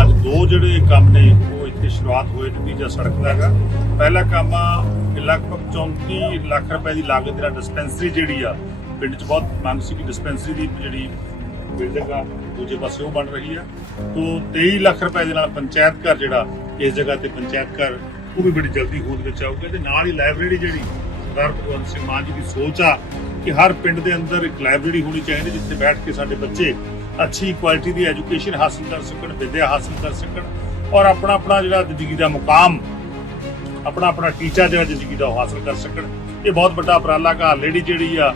ਅੱਜ ਦੋ ਜਿਹੜੇ ਕੰਮ ਨੇ, ਉਹ ਇੱਥੇ ਸ਼ੁਰੂਆਤ ਹੋਏ ਨੇ, ਤੀਜਾ ਸੜਕ ਦਾ ਹੈਗਾ। ਪਹਿਲਾ ਕੰਮ ਆ ਕਿ ਲਗਭਗ 34 ਲੱਖ ਰੁਪਏ ਦੀ ਲਾਗਤ ਦੇ ਨਾਲ ਡਿਸਪੈਂਸਰੀ ਜਿਹੜੀ ਆ, ਪਿੰਡ 'ਚ ਬਹੁਤ ਮੰਗ ਸੀ ਕਿ ਡਿਸਪੈਂਸਰੀ ਦੀ ਜਿਹੜੀ ਬਿਲਡਿੰਗ ਆ, ਦੂਜੇ ਪਾਸੇ ਉਹ ਬਣ ਰਹੀ ਆ। ਤੋਂ 23 ਲੱਖ ਰੁਪਏ ਦੇ ਨਾਲ ਪੰਚਾਇਤ ਘਰ ਜਿਹੜਾ, ਇਸ ਜਗ੍ਹਾ ਤੇ ਪੰਚਾਇਤ ਘਰ, ਉਹ ਵੀ ਬੜੀ ਜਲਦੀ ਹੋਂਦ ਵਿੱਚ ਆਊਗਾ। ਤੇ ਨਾਲ ਹੀ ਲਾਇਬ੍ਰੇਰੀ ਜਿਹੜੀ, ਸਰਦਾਰ ਭਗਵੰਤ ਸਿੰਘ ਮਾਨ ਜੀ ਦੀ ਸੋਚ ਆ ਕਿ ਹਰ ਪਿੰਡ ਦੇ ਅੰਦਰ ਇੱਕ ਲਾਇਬ੍ਰੇਰੀ ਹੋਣੀ ਚਾਹੀਦੀ, ਜਿੱਥੇ ਬੈਠ ਕੇ ਸਾਡੇ ਬੱਚੇ ਅੱਛੀ ਕੁਆਲਿਟੀ ਦੀ ਐਜੂਕੇਸ਼ਨ ਹਾਸਲ ਕਰ ਸਕਣ, ਵਿਦਿਆ ਹਾਸਲ ਕਰ ਸਕਣ ਔਰ ਆਪਣਾ ਆਪਣਾ ਜਿਹੜਾ ਜ਼ਿੰਦਗੀ ਦਾ ਮੁਕਾਮ, ਆਪਣਾ ਆਪਣਾ ਟੀਚਾ ਜਿਹੜਾ ਜ਼ਿੰਦਗੀ ਦਾ ਉਹ ਹਾਸਲ ਕਰ ਸਕਣ। ਇਹ ਬਹੁਤ ਵੱਡਾ ਉਪਰਾਲਾ ਕਾ ਆਲਰੇਡੀ ਜਿਹੜੀ ਆ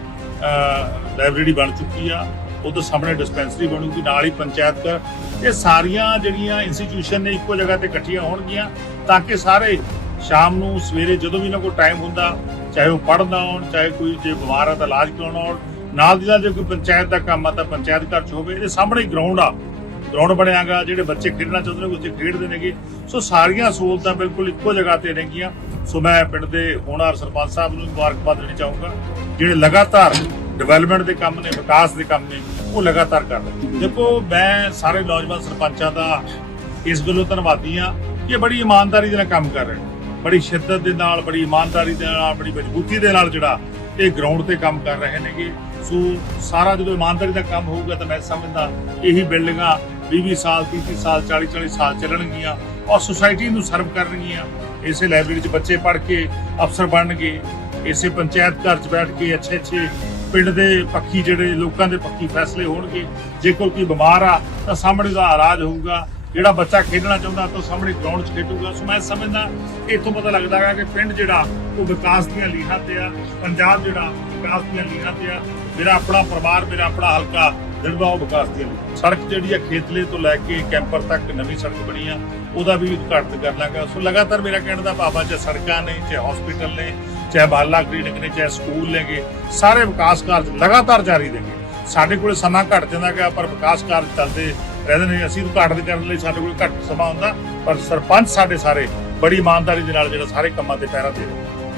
ਲਾਇਬ੍ਰੇਰੀ ਬਣ ਚੁੱਕੀ ਆ ਉਹਦੇ ਸਾਹਮਣੇ ਡਿਸਪੈਂਸਰੀ ਬਣੂਗੀ, ਨਾਲ ਹੀ ਪੰਚਾਇਤ ਘਰ। ਇਹ ਸਾਰੀਆਂ ਜਿਹੜੀਆਂ ਇੰਸਟੀਟਿਊਸ਼ਨ ਨੇ ਇੱਕੋ ਜਗ੍ਹਾ ਤੇ ਇਕੱਠੀਆਂ ਹੋਣਗੀਆਂ ਤਾਂ ਕਿ ਸਾਰੇ ਸ਼ਾਮ ਨੂੰ ਸਵੇਰੇ ਜਦੋਂ ਵੀ ਇਹਨਾਂ ਕੋਲ ਟਾਈਮ ਹੁੰਦਾ, ਚਾਹੇ ਉਹ ਪੜ੍ਹਨ ਆਉਣ, ਚਾਹੇ ਕੋਈ ਜੇ ਬਿਮਾਰ ਆ ਤਾਂ ਇਲਾਜ ਕਰਾਉਣਾ ਆਉਣ ਨਾਲ ਦੀ ਨਾਲ ਜੇ ਕੋਈ ਪੰਚਾਇਤ ਦਾ ਕੰਮ ਆ ਤਾਂ ਪੰਚਾਇਤ ਘਰ ਚ ਹੋਵੇ, ਇਹਦੇ ਸਾਹਮਣੇ ਗਰਾਊਂਡ ਆ। ਗਰਾਊਂਡ ਬਣਿਆਗਾ, ਜਿਹੜੇ ਬੱਚੇ ਖੇਡਣਾ ਚਾਹੁੰਦੇ ਨੇ ਉੱਥੇ ਖੇਡਦੇ ਨੇਗੇ। ਸੋ ਸਾਰੀਆਂ ਸਹੂਲਤਾਂ ਬਿਲਕੁਲ ਇੱਕੋ ਜਗ੍ਹਾ ਤੇ ਨੇਗੀਆਂ। ਸੋ ਮੈਂ ਪਿੰਡ ਦੇ ਹੋਣਹਾਰ ਸਰਪੰਚ ਸਾਹਿਬ ਨੂੰ ਮੁਬਾਰਕਬਾਦ ਦੇਣੀ ਚਾਹੂੰਗਾ। ਜਿਹੜੇ ਲਗਾਤਾਰ ਡਿਵੈਲਪਮੈਂਟ ਦੇ ਕੰਮ ਨੇ, ਵਿਕਾਸ ਦੇ ਕੰਮ ਨੇ, ਉਹ ਲਗਾਤਾਰ ਕਰ ਰਹੇ ਦੇਖੋ, ਮੈਂ ਸਾਰੇ ਨੌਜਵਾਨ ਸਰਪੰਚਾਂ ਦਾ ਇਸ ਗੱਲੋਂ ਧੰਨਵਾਦੀ ਆ ਕਿ ਬੜੀ ਇਮਾਨਦਾਰੀ ਦੇ ਨਾਲ ਕੰਮ ਕਰ ਰਹੇ ਨੇ। ਬੜੀ ਸ਼ਿੱਦਤ ਦੇ ਨਾਲ, ਬੜੀ ਇਮਾਨਦਾਰੀ ਦੇ ਨਾਲ, ਬੜੀ ਮਜ਼ਬੂਤੀ ਦੇ ਨਾਲ ਜਿਹੜਾ ਇਹ ਗਰਾਊਂਡ ਤੇ ਕੰਮ ਕਰ ਰਹੇ ਨੇਗੇ। ਸੋ ਸਾਰਾ ਜਦੋਂ ਇਮਾਨਦਾਰੀ ਦਾ ਕੰਮ ਹੋਊਗਾ ਤਾਂ ਮੈਂ ਸਮਝਦਾ ਇਹੀ ਬਿਲਡਿੰਗਾਂ 20 ਸਾਲ 30 ਸਾਲ 40 40 ਸਾਲ ਚੱਲਣਗੀਆਂ ਔਰ ਸੁਸਾਇਟੀ ਨੂੰ ਸਰਵ ਕਰਨਗੀਆਂ। ਇਸੇ ਲਾਇਬ੍ਰੇਰੀ 'ਚ ਬੱਚੇ ਪੜ੍ਹ ਕੇ ਅਫਸਰ ਬਣਨਗੇ, ਇਸੇ ਪੰਚਾਇਤ ਘਰ 'ਚ ਬੈਠ ਕੇ ਅੱਛੇ ਅੱਛੇ ਪਿੰਡ ਦੇ ਪੱਖੀ ਜਿਹੜੇ ਲੋਕਾਂ ਦੇ ਪੱਖੀ ਫੈਸਲੇ ਹੋਣਗੇ, ਜੇ ਕੋਈ ਕੋਈ ਬਿਮਾਰ ਆ ਤਾਂ ਸਾਹਮਣੇ ਦਾ ਇਲਾਜ ਹੋਊਗਾ। ਜਿਹੜਾ ਬੱਚਾ ਖੇਡਣਾ ਚਾਹੁੰਦਾ ਤਾਂ ਸਾਹਮਣੇ ਗਰਾਊਂਡ 'ਚ ਖੇਡੂਗਾ। ਸੋ ਮੈਂ ਸਮਝਦਾ ਕਿ ਇੱਥੋਂ ਪਤਾ ਲੱਗਦਾ ਹੈ ਕਿ ਪਿੰਡ ਜਿਹੜਾ, ਉਹ ਵਿਕਾਸ ਦੀਆਂ ਲੀਹਾਂ ਤੇ ਆ, ਪੰਜਾਬ ਜਿਹੜਾ ਵਿਕਾਸ ਦੀਆਂ ਲੀਹਾਂ ਤੇ ਆ। ਮੇਰਾ ਆਪਣਾ ਪਰਿਵਾਰ, ਮੇਰਾ ਆਪਣਾ ਹਲਕਾ, ਜਿਹੜਾ ਉਹ ਵਿਕਾਸ ਦੀਆਂ ਸੜਕ ਜਿਹੜੀ ਆ ਖੇਤਲੇ ਤੋਂ ਲੈ ਕੇ ਕੈਂਪਰ ਤੱਕ ਨਵੀਂ ਸੜਕ ਬਣੀ ਆ, ਉਹਦਾ ਵੀ ਉਦਘਾਟਨ ਕਰ ਲਾਂਗਾ। ਸੋ ਲਗਾਤਾਰ ਮੇਰਾ ਕਹਿਣ ਦਾ ਭਾਵ ਆ, ਚਾਹੇ ਸੜਕਾਂ ਨੇ, ਚਾਹੇ ਹਸਪੀਟਲ ਨੇ, ਚਾਹੇ ਬਾਲਾ ਕਲੀਨਿਕ ਨੇ, ਚਾਹੇ ਸਕੂਲ ਨੇਗੇ, ਸਾਰੇ ਵਿਕਾਸ ਕਾਰਜ ਲਗਾਤਾਰ ਜਾਰੀ ਨੇਗੇ। ਸਾਡੇ ਕੋਲ ਸਮਾਂ ਘੱਟ ਜਾਂਦਾ ਗਾ ਪਰ ਵਿਕਾਸ ਕਾਰਜ ਚੱਲਦੇ ਰਹਿੰਦੇ ਨੇ, ਅਸੀਂ ਉਦਘਾਟਨ ਕਰਨ ਲਈ ਸਾਡੇ ਕੋਲ ਘੱਟ ਸਮਾਂ ਹੁੰਦਾ, ਪਰ ਸਰਪੰਚ ਸਾਡੇ ਸਾਰੇ ਬੜੀ ਇਮਾਨਦਾਰੀ ਦੇ ਨਾਲ ਜਿਹੜਾ ਸਾਰੇ ਕੰਮਾਂ ਤੇ ਪੈਰਾ ਦੇ ਰਹੇ